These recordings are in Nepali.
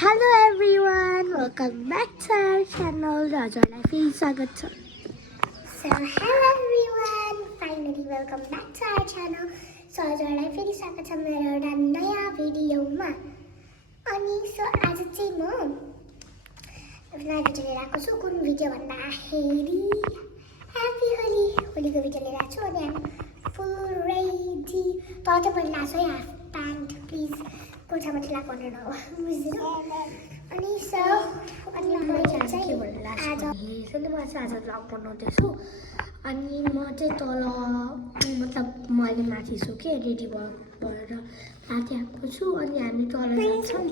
Hello everyone, welcome back to our channel. हजुरलाई फेरि स्वागत छ. So hello everyone, finally welcome back to our channel. So हजुरलाई फेरि स्वागत छ मेरो एउटा नयाँ भिडियोमा. अनि आज चाहिँ म नयाँ भिडियो लिएर आएको छु. कुन भिडियो भन्दाखेरि ह्यापी होली होलीको भिडियो लिएर आएको छु. अनि हामी फुल रेडी. तर चाहिँ मैले लाएको है हाफ प्यान्ट प्लिज कोठा माथि लाएको भनेर बुझ्दिनँ. अनि अनि म चाहिँ आज भ्लग बनाउँदैछु. अनि म चाहिँ तल मतलब म अहिले माथि छु कि रेडी भएर माथि आएको छु. अनि हामी तल जान्छौँ.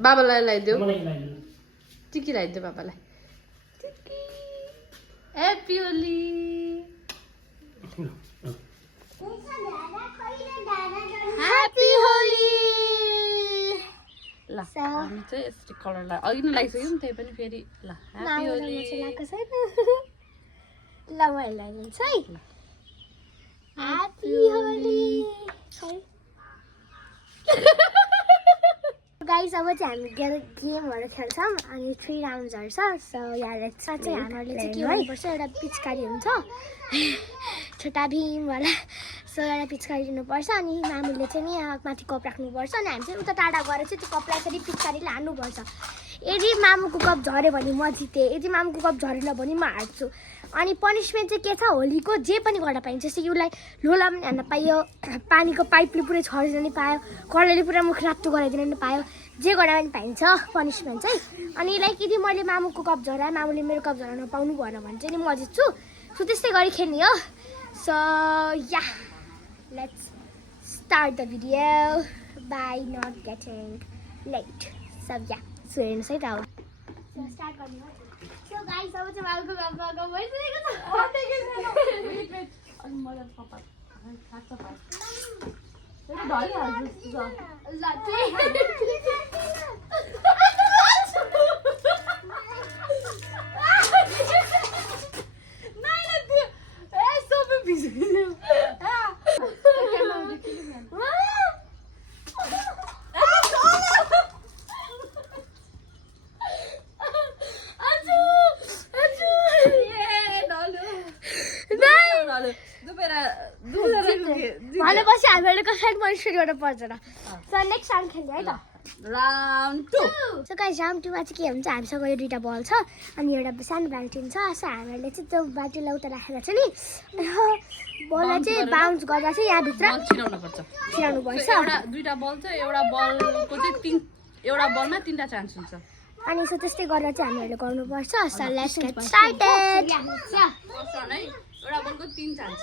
बाबालाई लगाइदेऊ. टिकी लगाइदेऊ बाबालाई. ह्याप्पी होली. ह्याप्पी होली. ल हामी चाहिँ यस्तो कलरलाई अघि नै लगाइसक्यौँ. त्यही पनि फेरि ल ह्याप्पी होली. ल म लगाइदिन्छु है. ह्याप्पी होली. गाइस अब चाहिँ हामी गेमहरू खेल्छौँ. अनि 3 राउन्ड्सहरू छ. सो यहाँ साँच्चै हामीहरूले चाहिँ के गर्नुपर्छ, एउटा पिचकारी हुन्छ छोटा भीमवाला. सो एउटा पिचकारी दिनुपर्छ. अनि मामुले चाहिँ नि यहाँ माथि कप राख्नुपर्छ. अनि हामी चाहिँ उता टाढा गएर चाहिँ त्यो कपलाई फेरि पिचकारीले हान्नुपर्छ. यदि मामुको कप झऱ्यो भने म जितेँ, यदि मामुको कप झरेन भने म हार्छु. अनि पनिसमेन्ट चाहिँ के छ, होलीको जे पनि गर्न पाइन्छ. जस्तै कि उसलाई लोला पनि हान्न पाइयो, पानीको पाइपले पुरै छरिदिन नि पायो, कर्लेले पुरा मुख रातो गराइदिन नि पायो. जे गर्दा पनि पाइन्छ पनिसमेन्ट चाहिँ. अनि लाइक यदि मैले मामुको कप झराएँ, मामुले मेरो कप झराउन पाउनु भएन भने चाहिँ नि म जित्छु. सो त्यस्तै गरी खेल्ने हो. So yeah let's start the video by not getting late. So yeah so हेर्नुहोस् है त. अब स्टार्ट गर्ने हो. सो गाइस अब चाहिँ मामुको कप भइसकेको छ. अनि मलाई पप्पा खान्छ पास. भनेपछि हामीहरूले कसैले पनिसमेन्ट गर्न पर्दैन. सो नेक्स्ट राउन्ड खेल्ने है त. राउन्ड 2. सो गाइस राउन्ड 2 मा चाहिँ के हुन्छ, हामीसँग यो 2टा बल छ अनि एउटा सानो बाल्टिन छ. सो हामीहरूले चाहिँ त्यो बाल्टिनलाई उता राखेर चाहिँ नि बललाई चाहिँ बाउन्स गर्दा चाहिँ यहाँभित्र छिराउनु पर्छ. एउटा 2टा बल छ. एउटा बलको चाहिँ एउटा बलमा 3टा चान्स हुन्छ. अनि सो त्यस्तै गरेर चाहिँ हामीहरूले गर्नुपर्छ. So let's get started. एउटा बलको 3 चान्स.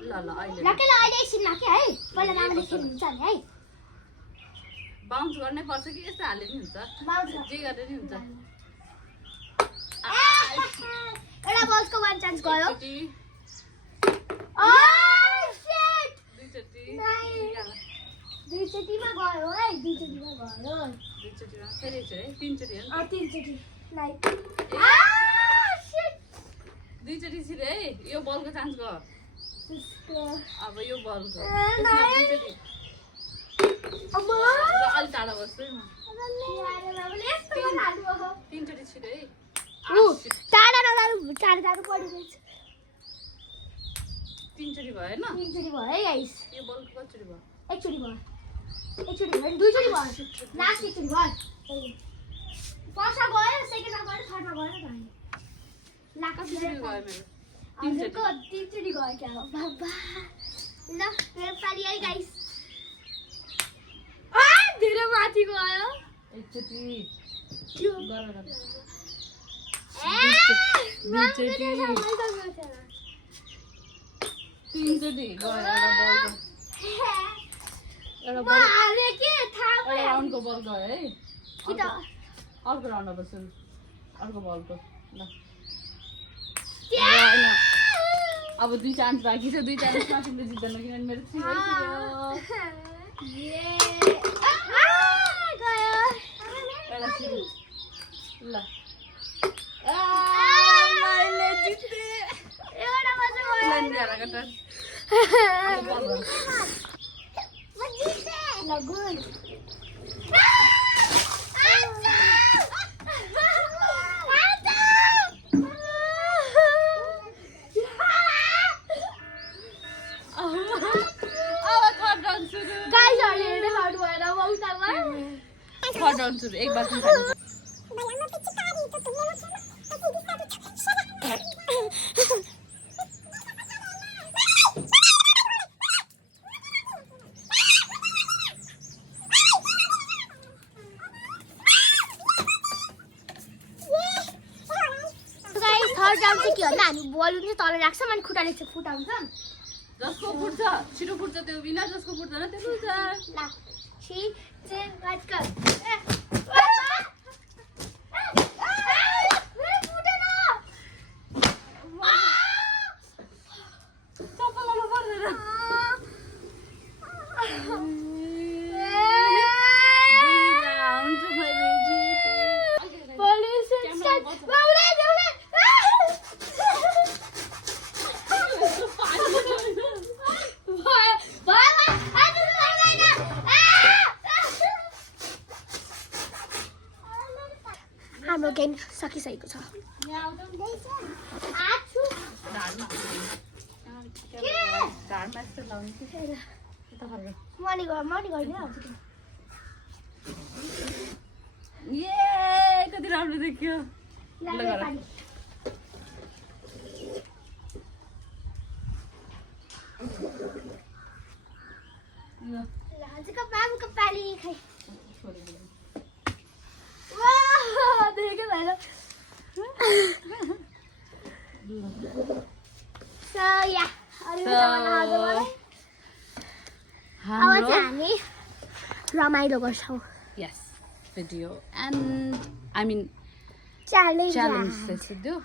ल अहिले एकछिन राखेँ है. पहिला मामाले खेल्नुहुन्छ नि है. बाउन्स गर्नै पर्छ कि यस्तो हाले नि हुन्छ, जे गरे नि हुन्छ. एउटा बलको 1 चान्स गयो. दुईचोटिमा गयो है. दुईचोटिमा फेरि है 3चोटि हो नि. 3चोटि लाइक 2चोटि छिरे है. यो बलको चान्स गयो. अब यो बलको अलि टाढा बस्छु है म. 3चोटि छिरे है. टाढा नजानु, टाढा जानु परिरहेछ. 3चोटि भयो होइन. 3चोटि भयो है गाइस. यो बलको कतिचोटि भयो? एकचोटि भयो. एकचोटि भयो. 2चोटि भयो. लास्ट एकचोटि भयो. फर्स्टमा गयो, सेकेन्डमा गयो, थर्डमा गयो नि त. लास्ट गयो मेरो. हजुरको 3चोटि गयो क्या बाबा. ल मेरो पाली है गाइस. माथि गयो एकचोटि यो गरेर तीनचोटि गयो एउटा बल एउटा राउन्डको बल गयो है अर्को राउन्ड अब सुन अर्को बलको ल अब 2 चान्स बाँकी छ 2 चान्समा तिमीले जित्दैन किनभने मेरो 3 भइसक्यो ल मैले जिते एक बार थर्ड राउन्ड चाहिँ के भन्दा हामी बलुन चाहिँ तल राख्छौँ अनि खुट्टाले चाहिँ फुटाउँछौँ जसको फुट्छ छिटो फुट्छ त्यो विनर जसको फुट्दैन त्यो लुजर ल 3 2 1 go हाम्रो गेम सकिसकेको छ कति राम्रो देखियो हामी रमाइलो गर्छौँ यस video and I mean challenge challenge थियो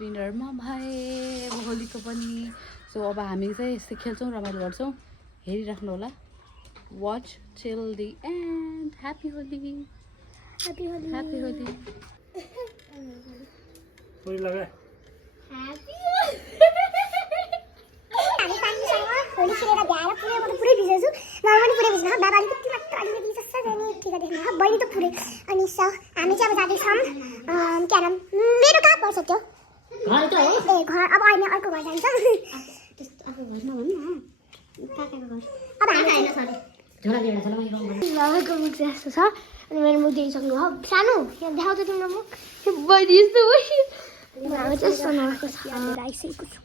विनरमा भए होलीको पनि सो अब हामी चाहिँ यस्तै खेल्छौँ रमाइलो गर्छौँ हेरिराख्नु होला watch till the end happy Holi happy Holi happy Holi पुरी लगा ह्याप्पी हामी पानीसँग होली खेलेर भ्याएर पुरै म त पुरै भिजेछु नर्मली पुरै भिज्न बाबाले त्यति मात्र अलिकति जस्तो जाने ठिक देख्नु बढी त पुरै अनि हामी चाहिँ अब जाँदैछौँ क्या नाम मेरो कहाँ पर्छ त्यो घर त हो ए घर अब अहिले अर्को घर जान्छौँ अर्को घर नभन्नु न काकाको घर अब हामी बाबाको मुख चाहिँ यस्तो छ अनि मेरो मुख देखिसक्नु हो सानो यहाँ देखाउँछ तिम्रो मुख बढी यस्तो हामी चाहिँ यस्तो नआएको छ आइसकेको छु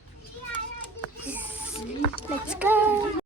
Let's go!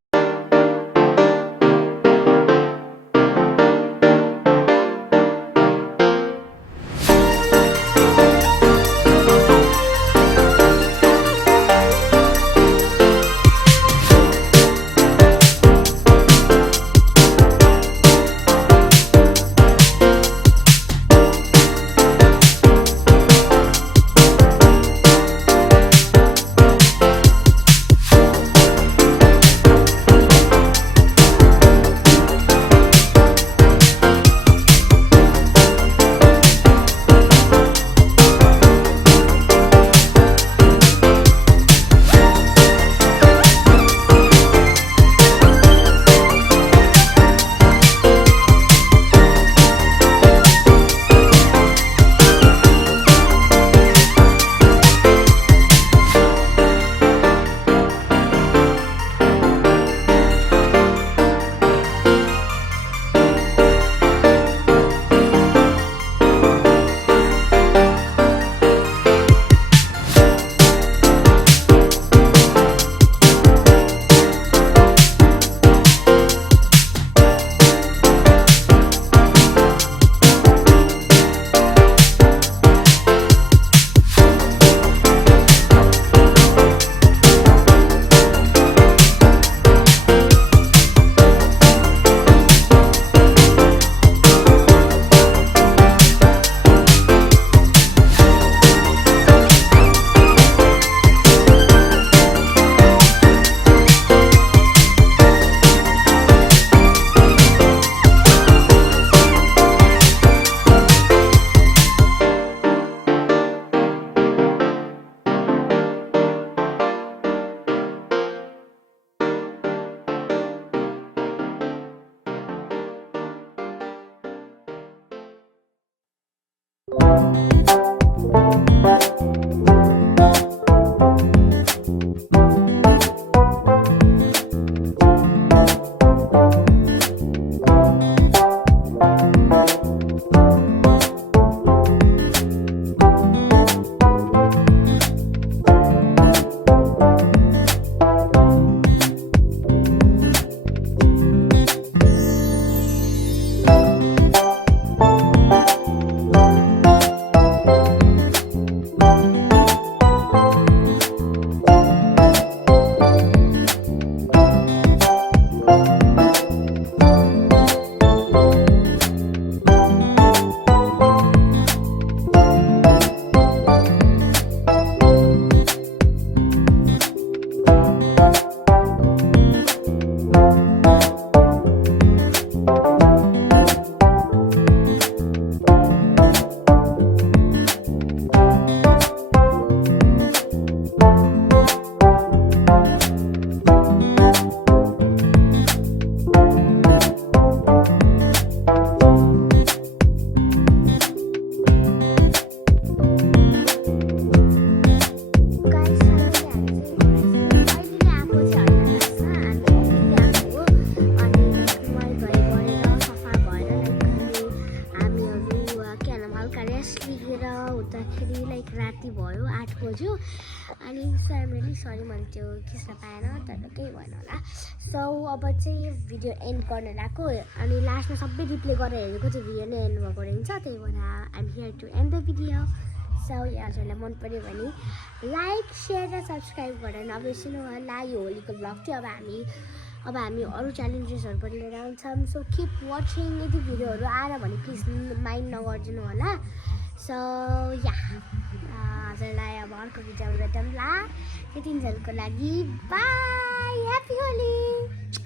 लाइक राति भयो 8 बज्यो अनि सर मैले सरी मैले त्यो खिच्न पाएन तर केही भएन होला सो अब चाहिँ भिडियो एन्ड गर्न लाग्यो अनि लास्टमा सबै रिप्ले गरेर हेरेको चाहिँ भिडियो नै एन्ड भएको रहेछ त्यही भएर I am here to end the video so हजुरलाई मन पऱ्यो भने लाइक सेयर र सब्सक्राइब गरेर नबिर्सिनु होला यो होलीको ब्लग चाहिँ अब हामी अरू च्यालेन्जेसहरू पनि लिएर आउँछौँ सो किप वाचिङ यदि भिडियोहरू आएर भने प्लिज माइन्ड नगरिदिनु होला सो या हजुरलाई अब अर्को भिडियोमा भेटौँला त्यतिन्जेलको लागि बाई ह्याप्पी होली